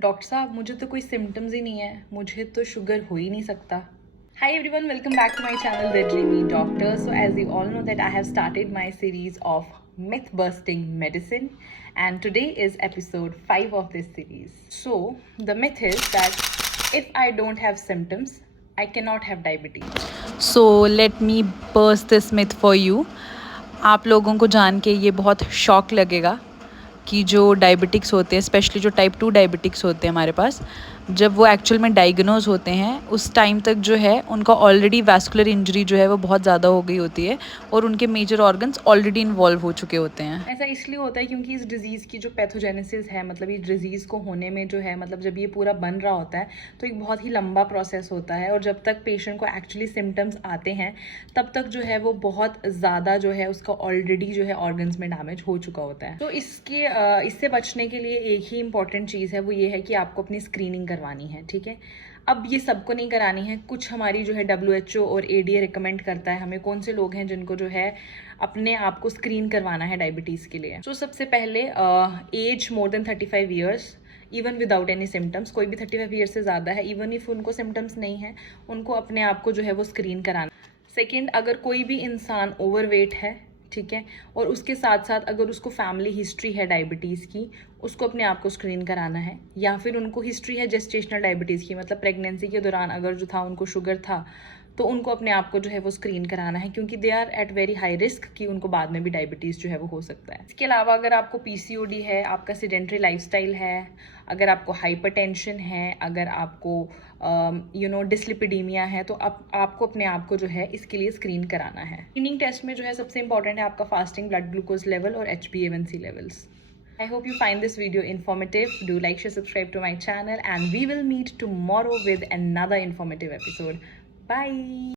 Doctor साहब मुझे तो कोई सिम्टम्स ही नहीं है, मुझे तो शुगर हो ही नहीं सकता. Hi everyone, welcome back to my channel The Dreamy Doctor. So as you all know that I have started my series of myth busting medicine and today is episode 5 of this series. So the myth is that if I don't have symptoms, I cannot have diabetes. So let me burst this myth for you. आप लोगों को जान के ये बहुत shock लगेगा कि जो डायबिटिक्स होते हैं, स्पेशली जो टाइप 2 डायबिटिक्स होते हैं हमारे पास, जब वो एक्चुअल में डायग्नोज होते हैं उस टाइम तक जो है उनका ऑलरेडी वैस्कुलर इंजरी जो है वो बहुत ज़्यादा हो गई होती है और उनके मेजर ऑर्गन्स ऑलरेडी इन्वॉल्व हो चुके होते हैं. ऐसा इसलिए होता है क्योंकि इस डिज़ीज़ की जो पैथोजेनेसिस है, मतलब इस डिज़ीज़ को होने में जो है, मतलब जब ये पूरा बन रहा होता है तो एक बहुत ही लंबा प्रोसेस होता है और जब तक पेशेंट को एक्चुअली सिम्टम्स आते हैं तब तक जो है वो बहुत ज़्यादा जो है उसका ऑलरेडी जो है ऑर्गन्स में डैमेज हो चुका होता है. तो इससे बचने के लिए एक ही इंपॉर्टेंट चीज़ है, वो ये है कि आपको अपनी स्क्रीनिंग करवानी है. ठीक है, अब ये सबको नहीं करानी है. कुछ हमारी जो है WHO और ADA रिकमेंड करता है हमें कौन से लोग हैं जिनको जो है अपने आप को स्क्रीन करवाना है डायबिटीज़ के लिए. तो सबसे पहले as more than 35 years even without any symptoms. कोई भी 35 ईयर्स से ज़्यादा है, इवन इफ उनको सिम्टम्स नहीं है, उनको अपने आप को जो है वो स्क्रीन कराना. सेकेंड, अगर कोई भी इंसान ओवरवेट है, ठीक है, और उसके साथ साथ अगर उसको फैमिली हिस्ट्री है डायबिटीज़ की, उसको अपने आप को स्क्रीन कराना है. या फिर उनको हिस्ट्री है जेस्टेशनल डायबिटीज़ की, मतलब प्रेगनेंसी के दौरान अगर जो था उनको शुगर था तो उनको अपने आप को जो है वो स्क्रीन कराना है क्योंकि they are at very high risk कि उनको बाद में भी डायबिटीज़ जो है वो हो सकता है. इसके अलावा अगर आपको PCOD है, आपका सेडेंट्री लाइफस्टाइल है, अगर आपको हाइपरटेंशन है, अगर आपको डिस्लिपिडीमिया है, तो आपको अपने आप को जो है इसके लिए स्क्रीन कराना है. स्क्रीनिंग टेस्ट में जो है सबसे इंपॉर्टेंट है आपका फास्टिंग ब्लड ग्लूकोज लेवल और HbA1c levels. I hope you find this video informative. Do like, share, subscribe to my channel and we will meet tomorrow with another informative episode. Bye.